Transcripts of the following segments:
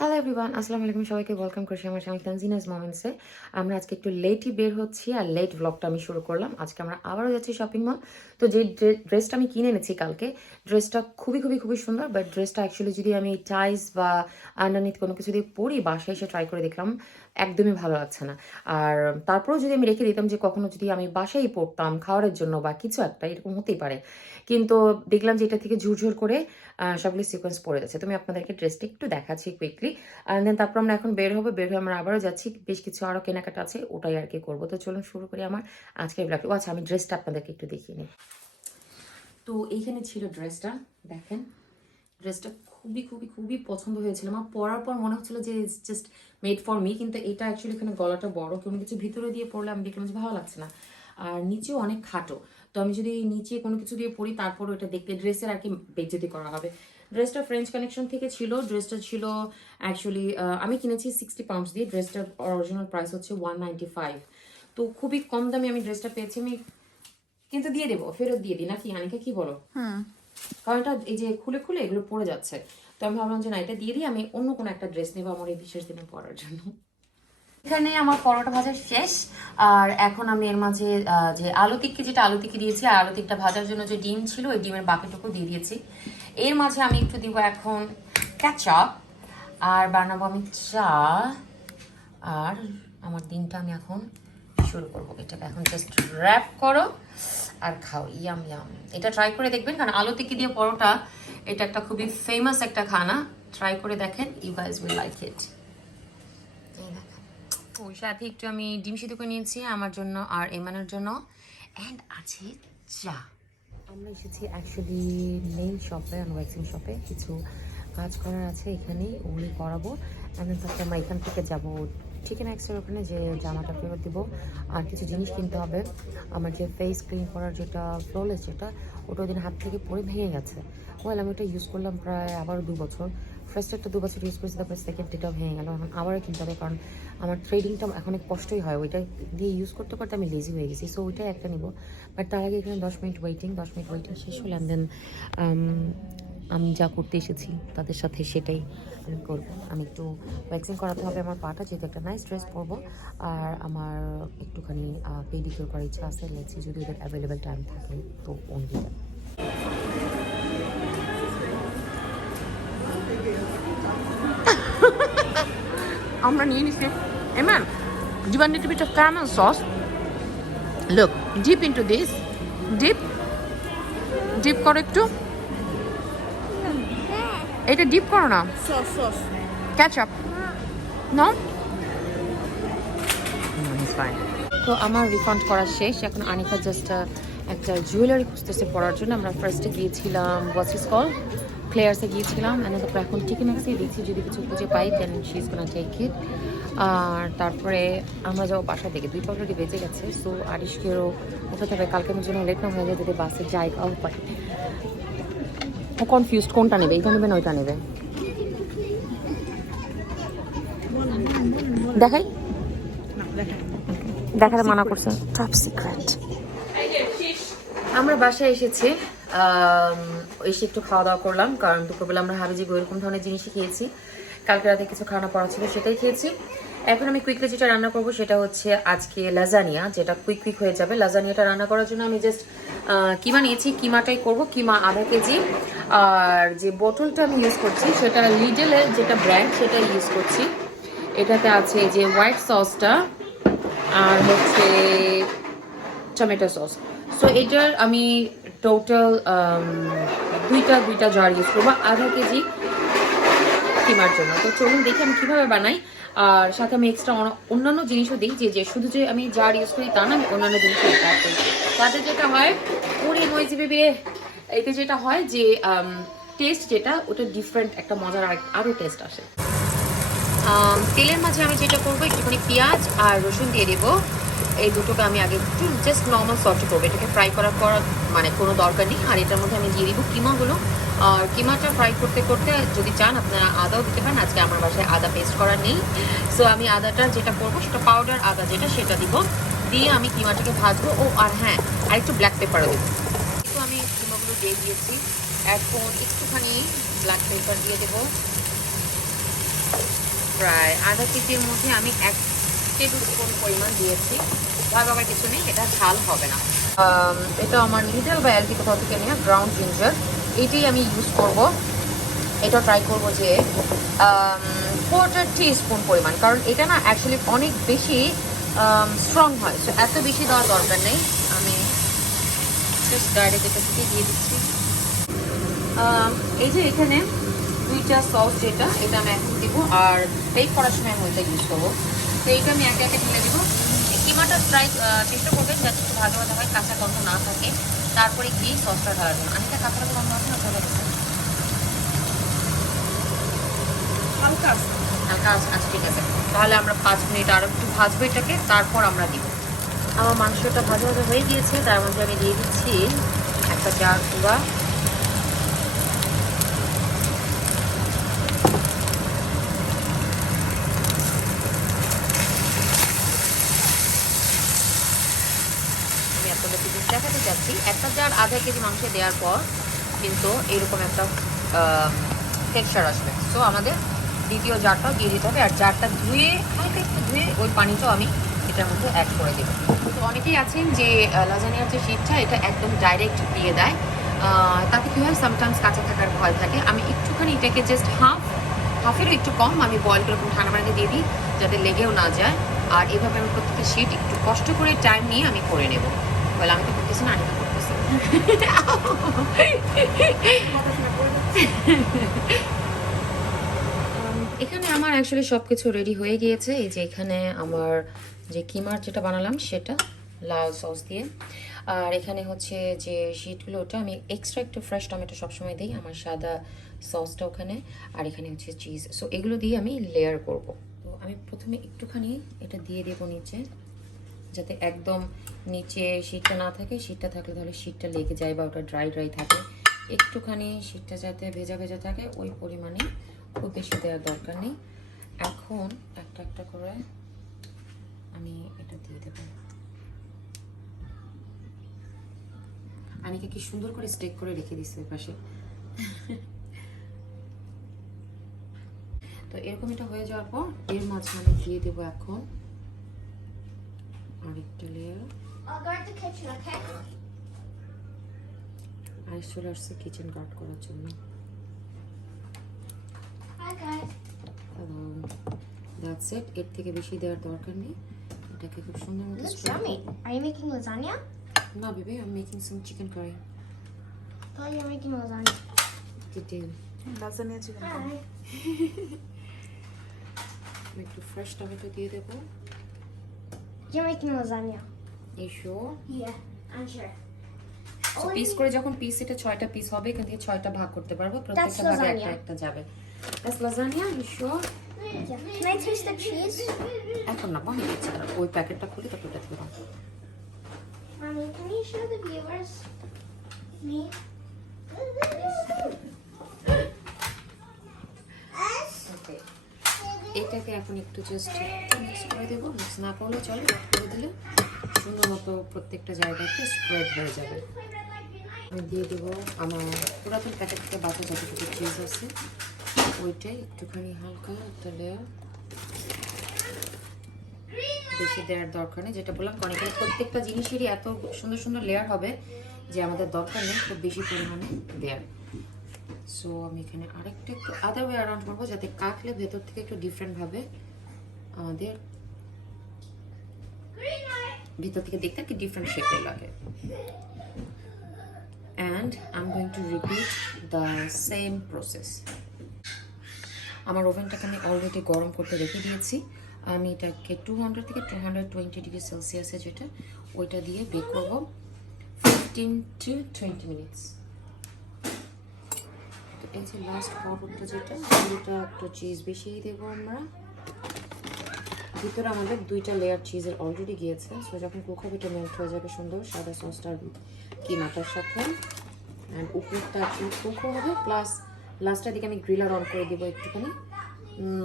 Hello everyone, আসসালামু আলাইকুম। সবাইকে ওয়েলকাম করছি আমার চ্যানেল তানজিনাস মোমেন্টসে। আমরা আজকে একটু লেটই বের হচ্ছি আর লেট ব্লগটা আমি শুরু করলাম। আজকে আমরা আবারও যাচ্ছি শপিং মল। তো যে ড্রেসটা আমি কিনে এনেছি কালকে, ড্রেসটা খুবই সুন্দর। বাট ড্রেসটা অ্যাকচুয়ালি যদি আমি টাইস বা আন্ডারনিথ কোনো কিছু দিয়ে পরি, বাসায় এসে ট্রাই করে দেখলাম একদমই ভালো লাগছে না। আর তারপরেও যদি আমি রেখে দিতাম যে কখনো যদি আমি বাসায় পরতাম খাওয়ারের জন্য বা কিছু একটা, এরকম হতেই পারে। কিন্তু দেখলাম যে এটা থেকে ঝুরঝুর করে সবগুলো সিকোয়েন্স পড়ে যাচ্ছে। তুমি আপনাদেরকে ড্রেসটা একটু দেখাচ্ছি কুইকলি। অ্যান্ড দেন তারপর আমরা এখন বের হয়ে আমরা আবারও যাচ্ছি। বেশ কিছু আরও কেনাকাটা আছে, ওটাই আর কি করবো। তো চলুন শুরু করি আমার আজকের ব্লগ। ও আচ্ছা, আমি ড্রেসটা আপনাদেরকে একটু দেখিয়ে নিই। তো এইখানে ছিল ড্রেসটা, দেখেন। ড্রেসটা খুবই পছন্দ হয়েছিল। আমার পরার পর মনে হচ্ছিল যে it's just made for me, কিন্তু এটা অ্যাকচুয়ালি এখানে গলাটা বড়, কোনো কিছু ভিতরে দিয়ে পরলে আমি দেখলাম যে ভালো লাগছে না। আর নিচেও অনেক খাটো, তো আমি যদি নিচে কোনো কিছু দিয়ে পরি তারপরও এটা দেখতে ড্রেসের আর কি বেইজ্জতি করা হবে। ড্রেসটা ফ্রেঞ্চ কানেকশন থেকে ছিল। ড্রেসটা ছিল অ্যাকচুয়ালি আমি কিনেছি 60 পাউন্ডস দিয়ে। ড্রেসটার অরিজিনাল প্রাইস হচ্ছে 195। তো খুবই কম দামে আমি ড্রেসটা পেয়েছি। আমি কিন্তু দিয়ে দেবো, ফেরত দিয়ে দিই নাকি আনিকা, কি বলো? কারণ এটা এই যে খুলে খুলে এগুলো পড়ে যাচ্ছে। তো আমি ভাবলাম যে না, এটা দিয়ে দিই, আমি অন্য কোনো একটা ড্রেস নেবো আমার এই বিশেষ দিনে পরার জন্য। এখানে আমার পরোটা ভাজা শেষ। আর এখন আমি এর মাঝে যে আলু টিক্কি, যেটা আলু টিক্কি দিয়েছি, আর আলু টিক্কিটা ভাজার জন্য যে ডিম ছিল ওই ডিমের বাকিটুকু দিয়ে দিয়েছি। এর মাঝে আমি একটু দিব এখন কেচাপ, আর বানাবো আমি চা। আর আমার দিনটা আমি এখন শুরু করবো। এটাকে এখন জাস্ট র্যাপ করো আর খাও। Yam yam. এটা ট্রাই করে দেখবেন, কারণ আলু টিক্কি দিয়ে পরোটা এটা একটা খুবই ফেমাস একটা খানা। ট্রাই করে দেখেন, you guys will like it. ওর সাথে একটু আমি ডিম সিদ্ধ করে নিয়েছি আমার জন্য আর এমানের জন্য। অ্যান্ড আছে চা। আমরা এসেছি অ্যাকচুয়ালি নেইল শপে, আনওয়াক্সিং শপে। কিছু কাজ করার আছে এখানেই, ওগুলি করাবো। অ্যান্ড তারপরে আমরা এখান থেকে যাবো চিকেন এক্সের ওখানে, যে জামাটা ফেরত দেবো। আর কিছু জিনিস কিনতে হবে। আমার যে ফেস ক্লিন করার যেটা ফ্লোলেস, যেটা ওটা ওই দিন হাত থেকে পরে ভেঙে গেছে। ওয়েল, আমি ওটা ইউজ করলাম প্রায় আবার 2 বছর। ফার্স্ট একটা 2 বছর ইউজ করেছি, তারপরে সেকেন্ড এটাও ভেঙে গেল। এখন আবারও কিনতে হবে, কারণ আমার থ্রেডিংটা এখন অনেক কষ্টই হয়। ওইটা দিয়ে ইউজ করতে করতে আমি লেজি হয়ে গেছি। সো ওইটাই একটা নিব। বাট তার আগে এখানে 10 মিনিট ওয়েটিং শেষ হলে দেন আমি যা করতে এসেছি তাদের সাথে সেটাই আমি করবো। আমি একটু ভ্যাকসিন করাতে হবে আমার পাটা, যেহেতু একটা নাইস ড্রেস পরবো। আর আমার একটুখানি পেডিকিউর করার ইচ্ছা আছে। লেটসি যদি ওদের অ্যাভেলেবেল টাইম থাকে তো অনলি। আমরা নিয়ে নিচ্ছি এমান, give a little bit of caramel sauce. Look, dip into this. Dip করো একটু। এটা ডিপ করো না। Sauce ketchup no, it's fine. তো আমার রিফান্ড করা শেষ। এখন আনিকা জাস্ট একটা জুয়েলারি খুঁজতেছে পরার জন্য। আমরা ফার্স্টে গিয়েছিলাম হোয়াটস ইজ কল ক্লেয়ার্সে গিয়েছিলাম। তারপরে এখন টিকেন এক্সে দিচ্ছি, যদি কিছু খুঁজে পাই then she is gonna take it. আর তারপরে আমরা যাবো বাসা থেকে। 2টা অলরেডি বেজে গেছে। সো আরিশকেও উঠাতে হবে, কালকে আমার জন্য লেট না হয়ে যায় যদি বাসে জায়গাও পাই। ও কনফিউজড, কোনটা নেবে, এইটা নেবে না ওইটা নেবে। দেখাই, দেখাতে মানা করছে, টপ সিক্রেট। আমরা বাসায় এসেছি, এসে একটু খাওয়া দাওয়া করলাম, কারণ দুপুরবেলা আমরা হাবিজি এরকম ধরনের জিনিসই খেয়েছি। কালকে রাতে কিছু খাওয়ানো পড়া ছিল, সেটাই খেয়েছি। এখন আমি কুইকলি যেটা রান্না করবো সেটা হচ্ছে আজকে লাজানিয়া, যেটা কুইক হয়ে যাবে। লাজানিয়াটা রান্না করার জন্য আমি জাস্ট কিমা নিয়েছি, কিমাটাই করব। কিমা আধা কেজি। আর যে বোতলটা আমি ইউজ করছি সেটা লিডেলের যেটা ব্র্যান্ড, সেটা ইউজ করছি। এটাতে আছে যে হোয়াইট সসটা আর হচ্ছে টমেটো সস। সো এটার আমি টোটাল দুইটা জার ইউজ করবো আধা কেজি কিমার জন্য। তো চলুন দেখি আমি কীভাবে বানাই। আর সাথে আমি এক্সট্রা অন্যান্য জিনিসও দিই, যে শুধু যে আমি জার ইউজ করি তা না, আমি অন্যান্য জিনিসও অ্যাড করি। তাতে যেটা হয় পুরি নয়েজি বেবি, এতে যেটা হয় যে টেস্ট যেটা ওটা ডিফারেন্ট একটা মজার আরও টেস্ট আসে। তেলের মাঝে আমি যেটা করবো, একটুখানি পেঁয়াজ আর রসুন দিয়ে দেবো। এই দুটোকে আমি আগে একটু জাস্ট নর্মাল সফট করবো। এটাকে ফ্রাই করার পর মানে কোনো দরকার নেই। আর এটার মধ্যে আমি দিয়ে দিব কিমাগুলো। আর কিমাটা ফ্রাই করতে করতে যদি চান আপনারা আদাও দিতে পারেন। আজকে আমার বাসায় আদা পেস্ট করা নেই, সো আমি আদাটা যেটা করবো সেটা পাউডার আদা যেটা, সেটা দিব। দিয়ে আমি কিমাটাকে ভাজবো। ও আর হ্যাঁ, আর একটু ব্ল্যাক পেপারও দেবো। একটু আমি কিমাগুলো দিয়ে দিয়েছি। এখন একটুখানি ব্ল্যাক পেপার দিয়ে দেবো। প্রায় আধা কেজির মধ্যে আমি 1 টেবিল স্পুন পরিমাণ দিয়েছি। ভয় পাবার কিছু নেই, এটা ঝাল হবে না। এটা আমার লিটল বা এলপি কোথাও থেকে নেওয়া গ্রাউন্ড জিঞ্জার, এটাই আমি ইউজ করব। এটা ট্রাই করব যে 1/4 টিস্পুন পরিমাণ, কারণ এটা না অ্যাকচুয়ালি অনেক বেশি স্ট্রং হয়, সো এত বেশি দেওয়ার দরকার নেই। আমি জাস্ট ডাইরেক্ট এটা থেকে দিয়ে দিচ্ছি। এই যে এখানে 2টা সস, যেটা এটা আমি এখন দিব, আর বেক করার সময় আমি ওইটা ইউজ করবো। তো এইটা আমি একে একে ঢেলে দিব। কিমাটা চেষ্টা করবেন যাতে একটু ভাজা ভাজা হয়, কাঁচা গন্ধ না থাকে, তারপরে গিয়ে সসটা ঢালার জন্য। আমি এটা কাঁচা গন্ধ আছে না, চলে গেছে হালকা হালকা। আচ্ছা ঠিক আছে, তাহলে আমরা 5 মিনিট আরও একটু ভাজবো এটাকে, তারপর আমরা দিব। আমার মাংসটা ভাজা ভাজা হয়ে গিয়েছে, তার মধ্যে আমি দিয়ে দিচ্ছি একটা জার গুঁড়া। আমি আপনাদের জিনিস দেখাতে চাচ্ছি, একটা জার আধা কেজি মাংস দেওয়ার পর কিন্তু এরকম একটা টেক্সচার আসবে। সো আমাদের দ্বিতীয় জারটাও দিয়ে দিতে হবে, আর জারটা ধুয়ে হালকা একটু ধুয়ে ওই পানিটাও আমি এটার মধ্যে অ্যাড করে দেবো। তো অনেকেই আছেন যে লাজানিয়ার যে শিটটা এটা একদম ডাইরেক্ট দিয়ে দেয়, তাতে কী হয় সামটাইমস কাঁচা থাকার ভয় থাকে। আমি একটুখানি এটাকে জাস্ট হাফেরও একটু কম আমি বয়েল করে ঠান্ডা পানিতে দিয়ে দিই, যাতে লেগেও না যায়। আর এভাবে আমি প্রত্যেকটা শিট একটু কষ্ট করে টাইম নিয়ে আমি করে নেব। বলে আমি তো করতেছি না, আমি তো করতেছি। এখানে আমার অ্যাকচুয়ালি সব কিছু রেডি হয়ে গিয়েছে। এই যে এখানে আমার যে কিমার যেটা বানালাম সেটা লাল সস দিয়ে, আর এখানে হচ্ছে যে শিটগুলো, ওটা আমি এক্সট্রা একটু ফ্রেশ টমেটো সবসময় দিই, আমার সাদা সসটা ওখানে, আর এখানে হচ্ছে চিজ। সো এগুলো দিয়ে আমি লেয়ার করব। তো আমি প্রথমে একটুখানি এটা দিয়ে দেবো নিচে, যাতে একদম নিচে শীটটা না থাকে। শীটটা থাকলে তাহলে শীটটা লেগে যায় বা ওটা ড্রাই ড্রাই থাকে। একটুখানি শীটটা যাতে ভেজা ভেজা থাকে ওই পরিমাণে, খুব বেশি দেওয়ার দরকার নেই। এখন একটা একটা করে আমি এটা দিয়ে দেবো। আনিকে কি সুন্দর করে স্টেক করে রেখে দিচ্ছে পাশে। তো এরকম এটা হয়ে যাওয়ার পর এর মাঝখানে দিয়ে দেবো এখন আরেকটা লেয়ার। আর চলে আসছে কিচেন গার্ড করার জন্য। দ্যাটস ইট, এর থেকে বেশি দেওয়ার দরকার নেই। এটাকে খুব সুন্দর মতো spread. Are you making lasagna? No, baby, I'm making some chicken curry. I thought you were making lasagna. Detail. Lasagna chicken curry. Hi. আমি একটু ফ্রেশ টমেটো দিয়ে দেবো। You're making lasagna. এই sure? Yeah, I'm sure. So piece করে যখন piece, এটা 6টা piece হবে, এখান থেকে 6টা ভাগ করতে পারবো, প্রত্যেকটা ভাগে lasagna. একটা একটা যাবে। That's lasagna, you sure? Yeah. Can I taste the cheese? এখন না, বানিয়ে দিচ্ছি, ওই প্যাকেটটা খুলে তারপর এটা থেকে দাও। Mommy, can you show the viewers me? Okay. এটাকে এখন একটু জাস্ট মিক্স করে দেবো। মিক্স না করলে চলে, করে দিলে সুন্দর মতো প্রত্যেকটা জায়গাতে স্প্রেড হয়ে যাবে। আমি দিয়ে দেবো আমার পুরাতন প্যাকেট থেকে বাঁচা যতটুকু চিজ আছে ওইটাই একটুখানি হালকা একটা লেয়ার, বেশি দেওয়ার দরকার নেই। যেটা বললাম, কারণ এখানে প্রত্যেকটা জিনিসেরই এত সুন্দর সুন্দর লেয়ার হবে যে আমাদের দরকার নেই খুব বেশি পরিমাণে দেওয়ার। সো আমি এখানে আরেকটা একটু আদার ওয়ে অ্যারাউন্ড করবো, যাতে কাটলে ভেতর থেকে একটু ডিফারেন্টভাবে আমাদের ভিতর থেকে দেখতে একটু ডিফারেন্ট শেপের লাগে। And I am going to repeat the same process. আমার ওভেনটাকে আমি অলরেডি গরম করতে রেখে দিয়েছি। আমি এটাকে 200 থেকে 220 ডিগ্রি সেলসিয়াসে যেটা, ওইটা দিয়ে বেক করবো 15 to 20 মিনিটস। তো এই যে লাস্ট পর্বটা যেটা, এটা একটা চিজ বেশিই দেবো আমরা। ভিতরে আমাদের 2টা লেয়ার চিজের অলরেডি গিয়েছে। সো যখন কুক হবে এটা মেল্ট হয়ে যাবে সুন্দর সাদা সসটার কিমাটার সাথে। অ্যান্ড উপরটা কুকও হবে, প্লাস লাস্টের দিকে আমি গ্রিলার অন করে দেবো একটুখানি।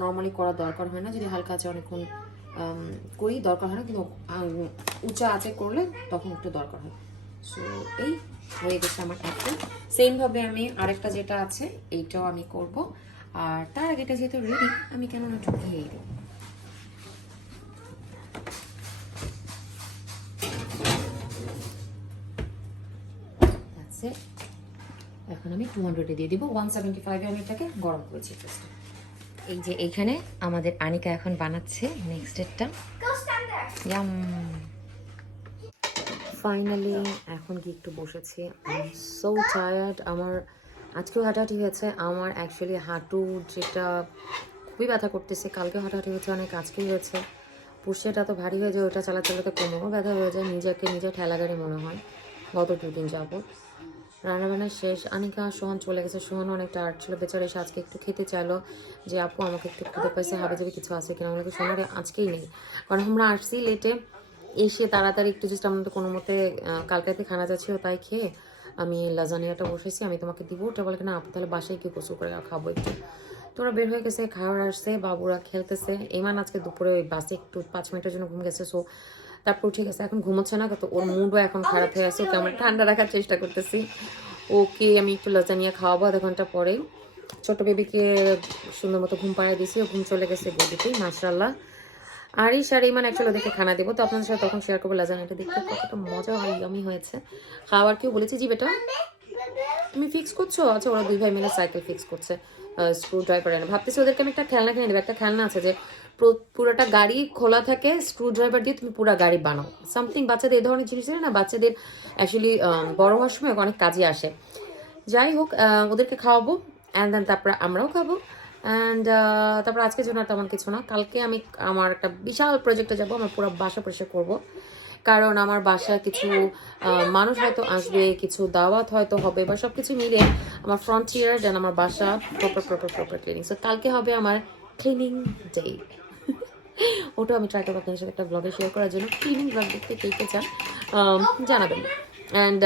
নর্মালি করা দরকার হয় না, যদি হালকা আছে অনেকক্ষণ করি দরকার হয় না, কিন্তু উঁচা আঁচে করলে তখন একটু দরকার হয়। সো এই হয়ে গেছে আমার একটা। সেমভাবে আমি আরেকটা যেটা আছে এইটাও আমি করব। আর তার আগে এটা যেহেতু রেডি, আমি কেন না একটু খেয়েই দিই। এখন আমি 200-এ দিয়ে দিব। 175-এ আমি এটাকে গরম করেছি ফার্স্ট। এই যে এইখানে আমাদের আনিকা এখন বানাচ্ছে নেক্সট ডেটটা। Go stand there. Yum. Finally এখন কি একটু বসেছি। I am so tired. আমার আজকেও হাঁটাহাঁটি হয়েছে। আমার অ্যাকচুয়ালি হাঁটু যেটা খুবই ব্যথা করতেছে, কালকে হাঁটাহাঁটি হয়েছে অনেক, আজকেই হয়েছে। পুষেটা তো ভারী হয়ে যায়, ওটা চালাতে চালাতে কোমরও ব্যথা হয়ে যায়, নিজে ঠেলা গাড়ি মনে হয় গত 2 দিন যাবত। রান্নাবান্না শেষ, আনিকা সোহান চলে গেছে। সোহান অনেক টায়ার্ড ছিল বেচারা, এসে আজকে একটু খেতে চাইলো যে আপু আমাকে একটু খেতে পাইছে, হাবে যাবে কিছু আছে কিনা। আমাকে সোনারে আজকেই নেই, কারণ আমরা আসছি লেটে, এসে তাড়াতাড়ি একটু জাস্ট আমাদের কোনো মতে কালকাতে খানা যাচ্ছিল তাই খেয়ে আমি লাজানিয়াটা বসেছি। আমি তোমাকে দিব, ওটা বলে না আপু তাহলে বাসায় কি কচু করে খাবো একটু। তোরা বের হয়ে গেছে, খাওয়ার আসছে, বাবুরা খেলতেছে। ইমান আজকে দুপুরে ওই বাসে একটু 5 মিনিটের জন্য ঘুম গেছে, সো তারপর উঠে গেছে, এখন ঘুমোচ্ছে না, তো ওর মুডও এখন খারাপ হয়ে আছে। ওকে আমরা ঠান্ডা রাখার চেষ্টা করতেছি। ওকে আমি একটু লাজানিয়া খাওয়াবো আধা ঘন্টা পরে। ছোট বেবিকে সুন্দর মতো ঘুম পাড়িয়ে দিয়েছি, ও ঘুম চলে গেছে বেবিতেই মাশাআল্লাহ। আরিশ আর ইমান অ্যাকচুয়ালি ওদেরকে খানা দেবো, তো আপনাদের সাথে তখন শেয়ার করবো লাজানিয়াটা দেখতে কতটা মজা হয়, ইয়ামি হয়েছে। খাওয়ার কেউ বলেছি জি বেটা তুমি ফিক্স করছো? আচ্ছা, ওরা 2 ভাই মিলে সাইকেল ফিক্স করছে, স্ক্রু ড্রাইভার এনে। ভাবতেছি ওদেরকে আমি একটা খেলনা কিনে দেবো। একটা খেলনা আছে যে পুরোটা গাড়ি খোলা থাকে, স্ক্রু ড্রাইভার দিয়ে তুমি পুরো গাড়ি বানাও, সামথিং। বাচ্চাদের এই ধরনের জিনিস না, বাচ্চাদের অ্যাকচুয়ালি বড় হওয়ার সময় অনেক কাজে আসে। যাই হোক, ওদেরকে খাওয়াবো অ্যান্ড দেন তারপরে আমরাও খাবো। অ্যান্ড তারপর আজকের জন্য আর তেমন কিছু না। কালকে আমি আমার একটা বিশাল প্রজেক্টে যাব, আমার পুরো বাসা পরিষ্কার করবো, কারণ আমার বাসায় কিছু মানুষ হয়তো আসবে, কিছু দাওয়াত হয়তো হবে, বা সব কিছু মিলে আমার ফ্রন্টিয়ার দেন আমার বাসা প্রপার ক্লিনিং। সো কালকে হবে আমার ক্লিনিং ডে। ওটাও আমি ট্রাই করবো আপনাদের সাথে একটা ব্লগে শেয়ার করার জন্য। ক্লিনিং ব্লগ দেখতে কে কে চান জানাবেন। অ্যান্ড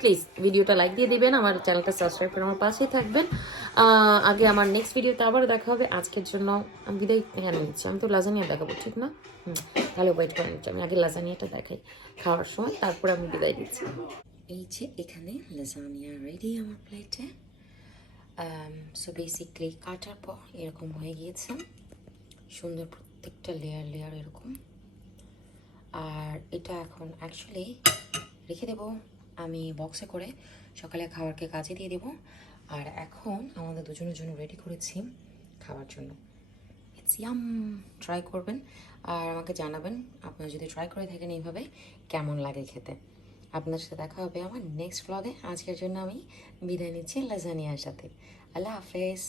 প্লিজ ভিডিওটা লাইক দিয়ে দিবেন, আমার চ্যানেলটা সাবস্ক্রাইব করে আমার পাশেই থাকবেন। আগে আমার নেক্সট ভিডিওতে আবার দেখা হবে। আজকের জন্য আমি বিদায় এখানে নিচ্ছি। আমি তো লাজানিয়া দেখাবো ঠিক না? তাহলে ওয়েট করে নিচ্ছি, আমি আগে লাজানিয়াটা দেখাই খাওয়ার সময়, তারপরে আমি বিদায় দিচ্ছি। এই যে এখানে লাজানিয়া রেডি আমার প্লেটে। সো বেসিকলি কাটার পর এরকম হয়ে গিয়েছে, সুন্দর প্রত্যেকটা লেয়ার এরকম। আর এটা এখন অ্যাকচুয়ালি রেখে দেবো আমি বক্সে করে, সকালে খাবারকে কাজে দিয়ে দেবো। আর এখন আমাদের দুজনের জন্য রেডি করেছি খাওয়ার জন্য। ইটস ইয়াম, ট্রাই করবেন আর আমাকে জানাবেন আপনারা যদি ট্রাই করে থাকেন এইভাবে কেমন লাগে খেতে। আপনার সাথে দেখা হবে আমার নেক্সট ব্লগে। আজকের জন্য আমি বিদায় নিচ্ছি লাজানিয়ার সাথে। আল্লাহ হাফেজ।